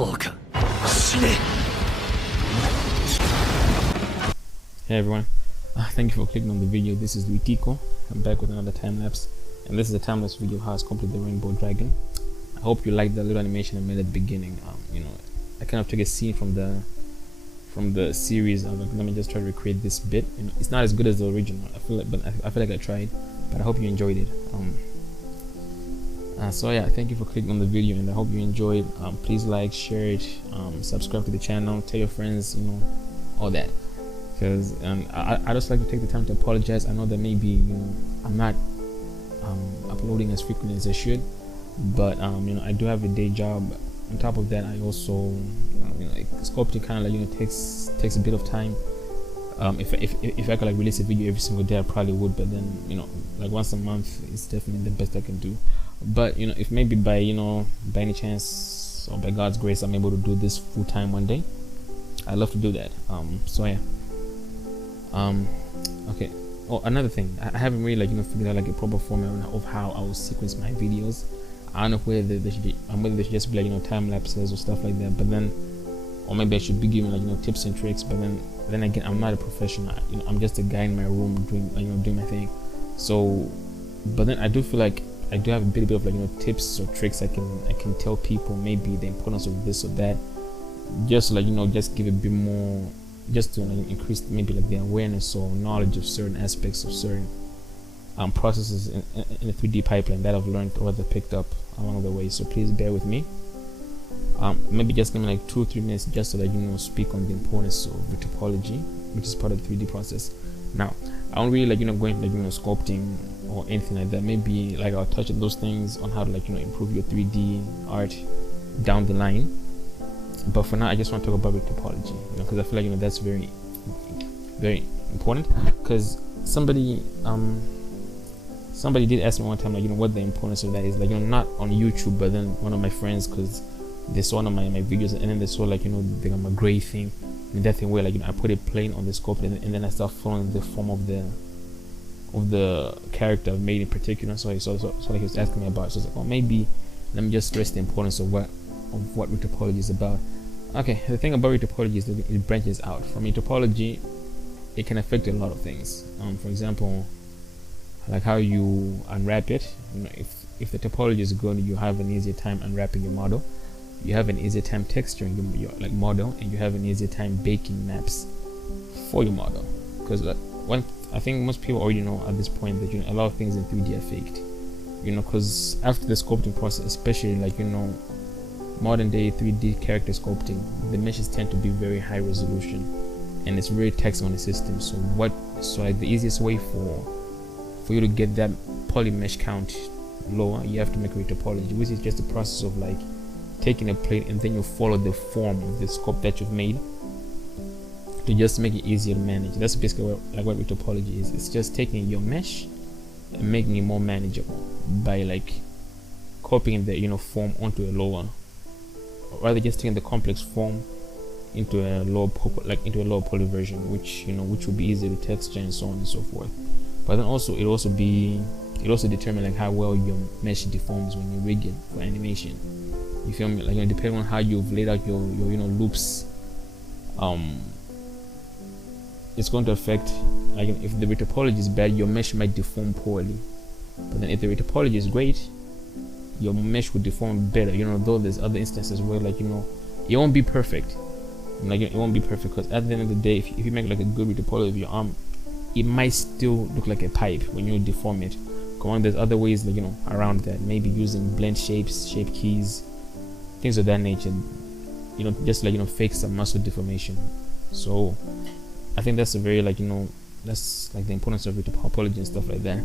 Hey everyone, thank you for clicking on the video. This is Retiko. I'm back with another time lapse, and this is a time lapse video how I sculpted the rainbow dragon. I hope you liked the little animation I made at the beginning. I kind of took a scene from the series. I was like, let me just try to recreate this bit. It's not as good as the original. I feel like I tried, but I hope you enjoyed it. So yeah, thank you for clicking on the video, and I hope you enjoyed. Please like, share it, subscribe to the channel, tell your friends, all that. Because I just like to take the time to apologize. I know that maybe I'm not uploading as frequently as I should, but I do have a day job. On top of that, I also sculpting kind of like takes a bit of time. If I could like release a video every single day, I probably would, but then like once a month is definitely the best I can do. But if maybe by any chance or by God's grace I'm able to do this full time one day, I'd love to do that. So yeah. Okay. Oh, another thing, I haven't really figured out like a proper format of how I will sequence my videos. I don't know whether they should just be like time lapses or stuff like that, but then, or maybe I should be giving like tips and tricks. But then again, I'm not a professional. I'm just a guy in my room doing my thing. So, but then I do feel like I do have a bit of like tips or tricks I can tell people, maybe the importance of this or that, just just give a bit more, just to increase maybe like the awareness or knowledge of certain aspects of certain processes in the 3D pipeline that I've learned or that I picked up along the way. So please bear with me. Maybe just give me like 2 or 3 minutes just to speak on the importance of retopology, which is part of the 3D process. Now, I don't really go into sculpting or anything like that. Maybe like I'll touch on those things on how to improve your 3D art down the line. But for now, I just want to talk about retopology, because I feel like that's very, very important. Because somebody did ask me one time what the importance of that is, not on YouTube, but then one of my friends, because they saw one of my videos, and then they saw the gray thing, and that thing where I put it plain on the sculpt, and then I start following the form of the character I've made in particular. So he was asking me about it. So I was like, well, maybe let me just stress the importance of what retopology is about. Okay, the thing about retopology is that it branches out. From retopology, it can affect a lot of things. For example, like how you unwrap it. If the topology is good, you have an easier time unwrapping your model. You have an easier time texturing your model, and you have an easier time baking maps for your model. Because I think most people already know at this point that a lot of things in 3D are faked. Because after the sculpting process, especially modern day 3D character sculpting, the meshes tend to be very high resolution, and it's very taxing on the system. So the easiest way for you to get that poly mesh count lower, you have to make retopology, which is just the process of taking a plate and then you follow the form of the sculpt that you've made to just make it easier to manage. That's basically what retopology is. It's just taking your mesh and making it more manageable by copying the form onto a lower, or rather just taking the complex form into a lower poly version, which will be easier to texture and so on and so forth. But then also it also determines how well your mesh deforms when you rig it for animation. You feel me? Depending on how you've laid out your loops, it's going to affect. If the retopology is bad, your mesh might deform poorly. But then if the retopology is great, your mesh will deform better. Though there's other instances where it won't be perfect. It won't be perfect, because at the end of the day, if you make a good retopology of your arm, it might still look like a pipe when you deform it. Come on, there's other ways around that. Maybe using blend shapes, shape keys, things of that nature. Just fake some muscle deformation. So I think that's a very that's the importance of retopology and stuff like that.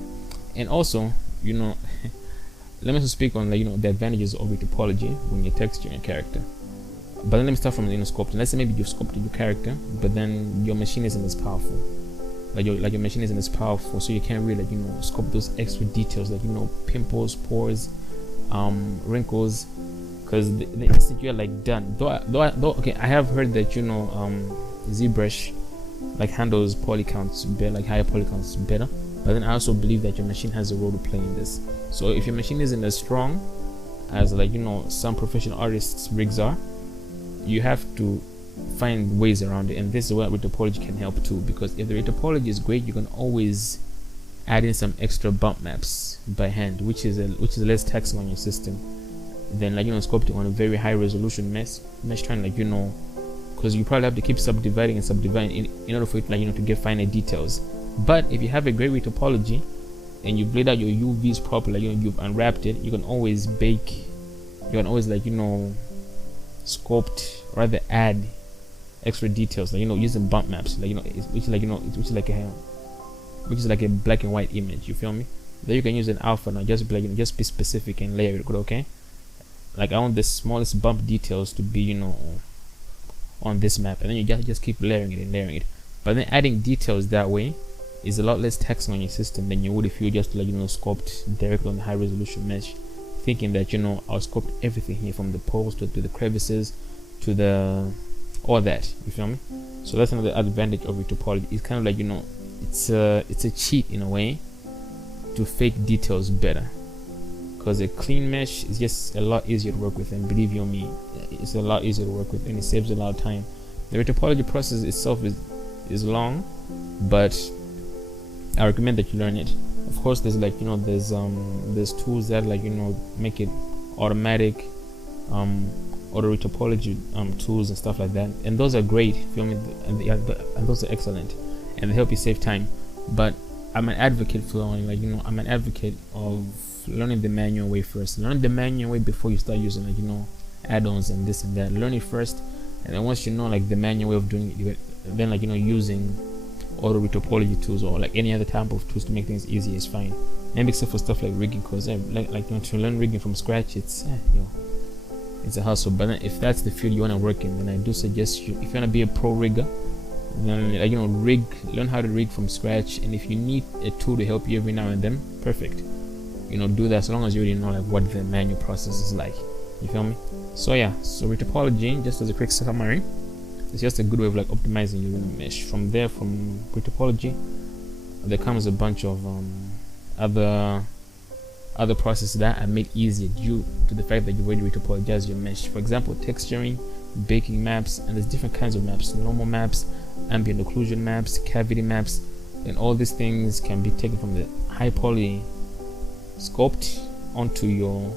And also let me speak on the advantages of retopology when you're texturing a character. But then let me start from sculpting. Let's say maybe you've sculpted your character, but then your machine isn't as powerful. Your machine isn't as powerful, so you can't really sculpt those extra details pimples, pores, wrinkles, because the instant you're done. Though okay, I have heard that ZBrush handles poly counts better, higher poly counts better. But then I also believe that your machine has a role to play in this. So if your machine isn't as strong as some professional artists' rigs are, you have to find ways around it, and this is where Retopology can help too, because if the Retopology is great, you can always add in some extra bump maps by hand, which is less taxing on your system than, like, sculpting on a very high resolution mesh trying, like, because you probably have to keep subdividing in order for it, like, to get finer details. But if you have a great Retopology and you've laid out your UVs properly, you've unwrapped it, you can always bake, you can always, like, sculpt, rather add extra details, like, using bump maps, like, which is like a black and white image, you feel me? Then you can use an alpha now, just be, like, just be specific and layer it good, okay? Like, I want the smallest bump details to be, on this map, and then you just keep layering it. But then adding details that way is a lot less taxing on your system than you would if you just, like, sculpt directly on the high resolution mesh, thinking that, I'll sculpt everything here from the poles to the crevices to the all that, you feel me? So that's another advantage of Retopology. It's kind of like, it's a cheat in a way to fake details better, because a clean mesh is just a lot easier to work with, and believe you me, it's a lot easier to work with, and it saves a lot of time. The Retopology process itself is long, but I recommend that you learn it. Of course, there's, like, there's tools that, like, make it automatic, auto Retopology tools and stuff like that, and those are great, feel me? And those are excellent, and they help you save time. But I'm an advocate for, like, I'm an advocate of learning the manual way first. Learn the manual way before you start using, like, add-ons and this and that. Learn it first, and then once you know, like, the manual way of doing it, then, like, using auto Retopology tools or, like, any other type of tools to make things easy is fine. Maybe except for stuff like rigging, because to learn rigging from scratch, it's it's a hustle. But then if that's the field you want to work in, then I do suggest you, if you want to be a pro rigger, then, like, learn how to rig from scratch. And if you need a tool to help you every now and then, perfect, do that, as long as you already know, like, what the manual process is like, you feel me? So yeah, so Retopology, just as a quick summary, it's just a good way of, like, optimizing your mesh. From there, from Retopology, there comes a bunch of other processes that are made easier due to the fact that you already retopologize your mesh. For example, texturing, baking maps, and there's different kinds of maps: normal maps, ambient occlusion maps, cavity maps, and all these things can be taken from the high poly sculpt onto your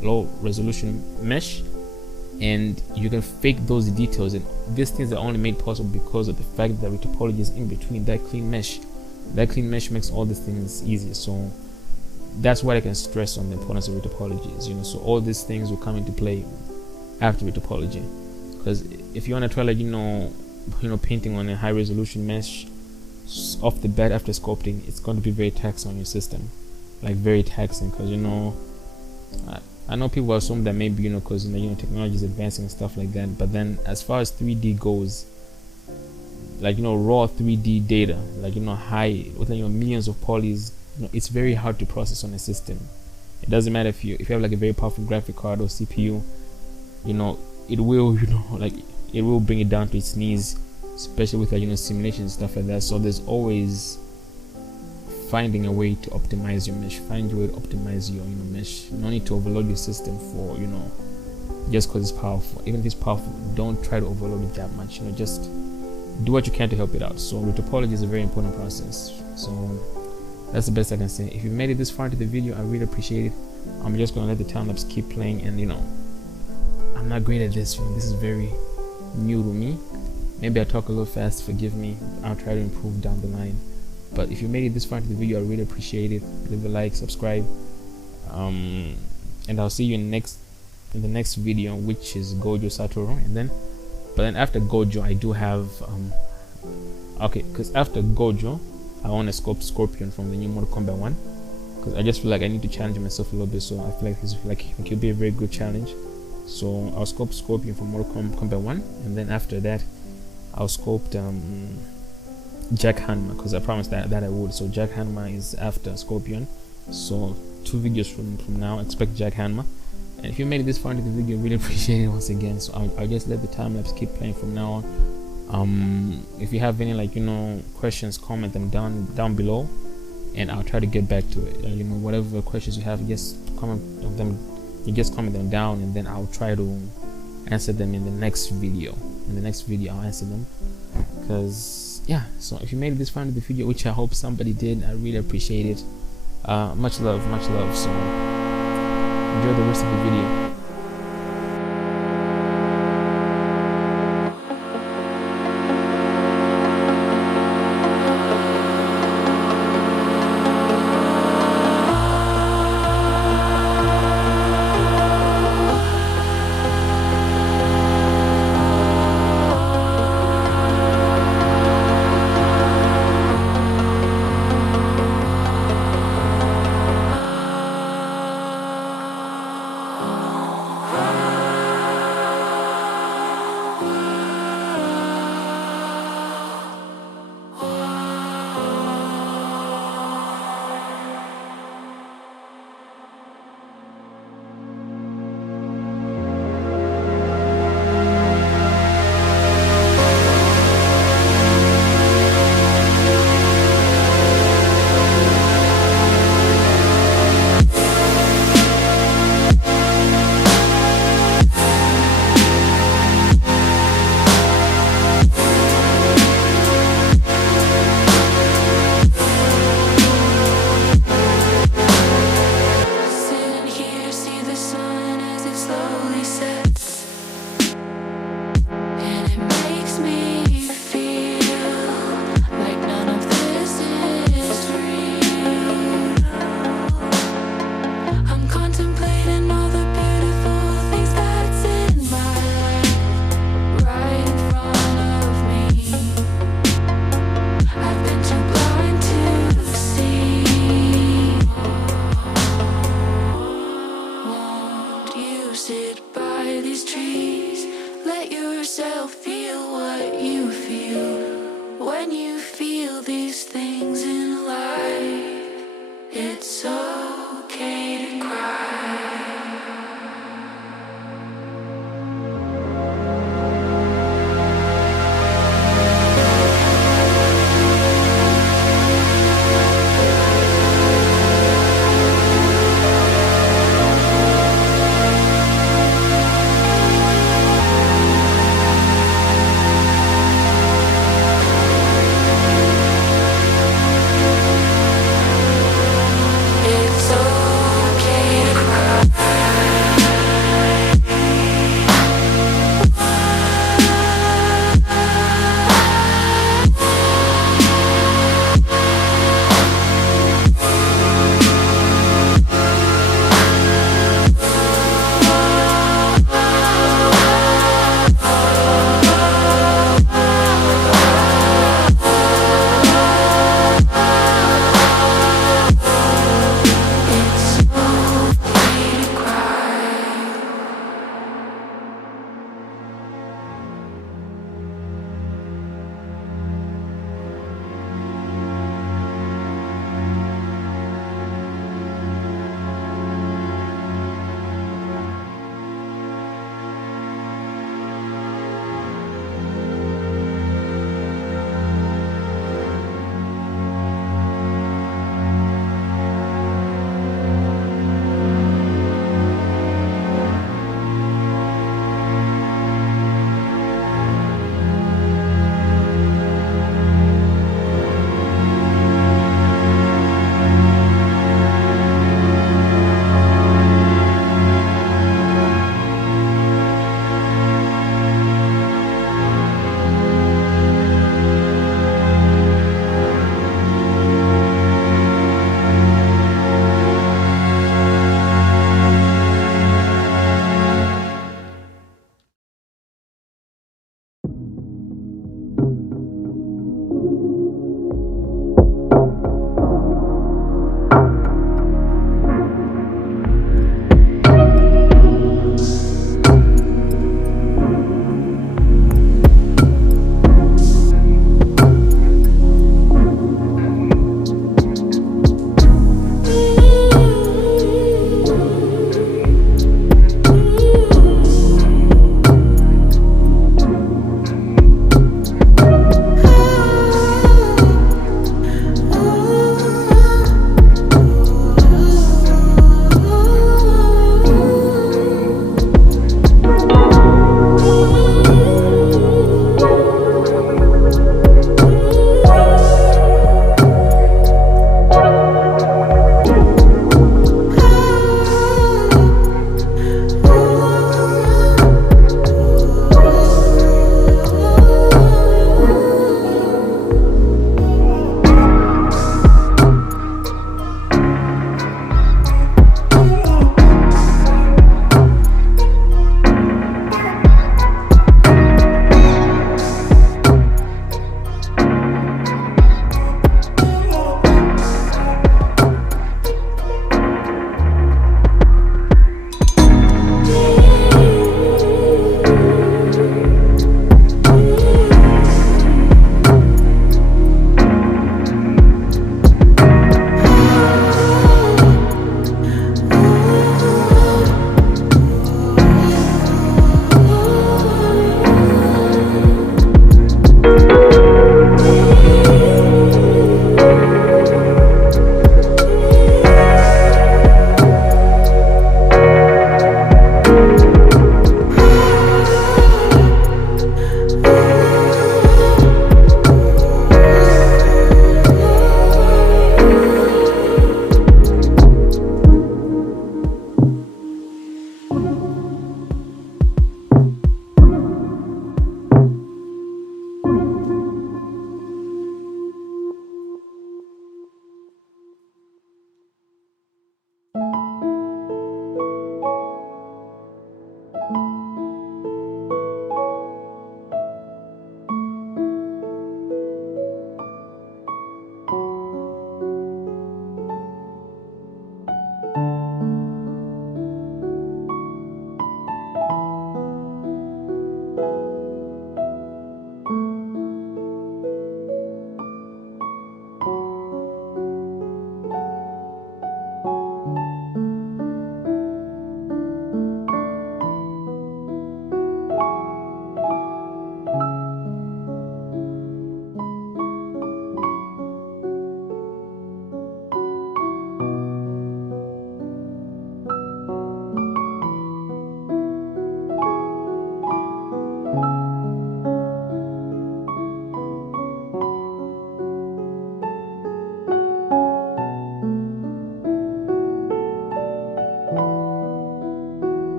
low resolution mesh, and you can fake those details. And these things are only made possible because of the fact that Retopology is in between that clean mesh. That clean mesh makes all these things easier. So that's what I can stress on the importance of Retopology. So all these things will come into play after Retopology, because if you want to try, like, painting on a high resolution mesh off the bat after sculpting, it's going to be very taxing on your system, like very taxing, because I know people assume that maybe because technology is advancing and stuff like that, but then as far as 3D goes, like raw 3D data, like high with millions of polys, it's very hard to process on a system. It doesn't matter if you have like a very powerful graphic card or CPU, it will it will bring it down to its knees, especially with like simulation and stuff like that. So there's always finding a way to optimize your mesh, find a way to optimize your mesh. No need to overload your system for just because it's powerful. Even if it's powerful, don't try to overload it that much. Just do what you can to help it out. So Retopology is a very important process. So that's the best I can say. If you made it this far into the video, I really appreciate it. I'm just gonna let the time lapse keep playing, and I'm not great at this. This is very new to me. Maybe I talk a little fast, forgive me. I'll try to improve down the line. But if you made it this far into the video, I really appreciate it. Leave a like, subscribe, and I'll see you in the next video, which is Gojo Satoru. But then after Gojo, I do have because after Gojo, I want to sculpt Scorpion from the new Mortal Kombat 1, because I just feel like I need to challenge myself a little bit. So I feel like it will be a very good challenge. So I'll sculpt Scorpion from Mortal Kombat 1, and then after that, I'll sculpt Jack Hanma, because I promised that I would. So Jack Hanma is after Scorpion. So 2 videos from now, expect Jack Hanma. And if you made it this far into the video, really appreciate it once again. So I'll just let the time lapse keep playing from now on. If you have any questions, comment them down below, and I'll try to get back to it. Whatever questions you have, just comment them down, and then I'll try to answer them in the next video. In the next video, I'll answer them. Because yeah, so if you made it this far into the video, which I hope somebody did, I really appreciate it. Much love, much love. So enjoy the rest of the video.